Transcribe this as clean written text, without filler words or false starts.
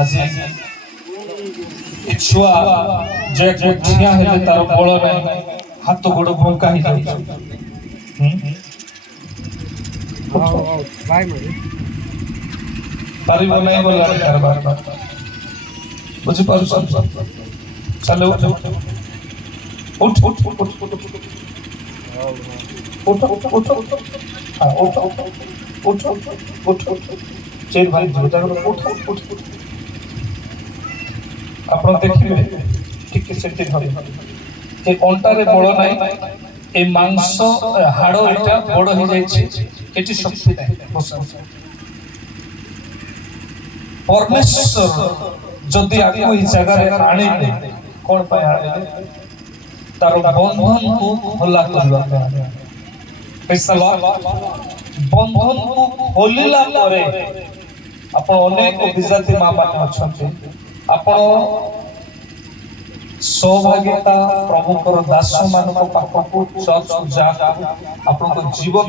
আজি ଛୁଆ ଯେ ଠିଆ ହେଲେ ତାର ବଳ ନାହିଁ, ହାତ ଗୋଡ଼ ବଙ୍କା ହେଇଯାଉଛି। ପାରିବ ନାହିଁ ବୋଲାଣି କାରବାର ବୁଝିପାରୁଛ? ଚାଲ ଉଠ ଉଠ ଉଠ ଉଠ ଉଠ ଉଠ ଉଠ ହଁ ଉଠ ଉଠ ଉଠ ଉଠ ଉଠ ଚେନ୍ ଭାଇ ଯିବ ଜାଗର ଉଠ ଉଠ ଆପଣ ଦେଖିବେ ଟିକେ ସେଠି ଧରି ଏ ଅଣ୍ଟାରେ ବଳ ନାହିଁ, ଏ ମାଂସ ହାଡ଼ ଏଟା ବଡ଼ ହେଇଯାଇଛି, ଏଠି ଶକ୍ତି ନାହିଁ। परमेश्वर जदि आपको इस जगह आने कौन पाए आने तार बंधन को खोला करवा बंधन को खोलिला परे आपण अनेक विजाति मां माने अछंती आपण सौभाग्यता प्रभु दास मान पाखक चर्च जा आपण जीवन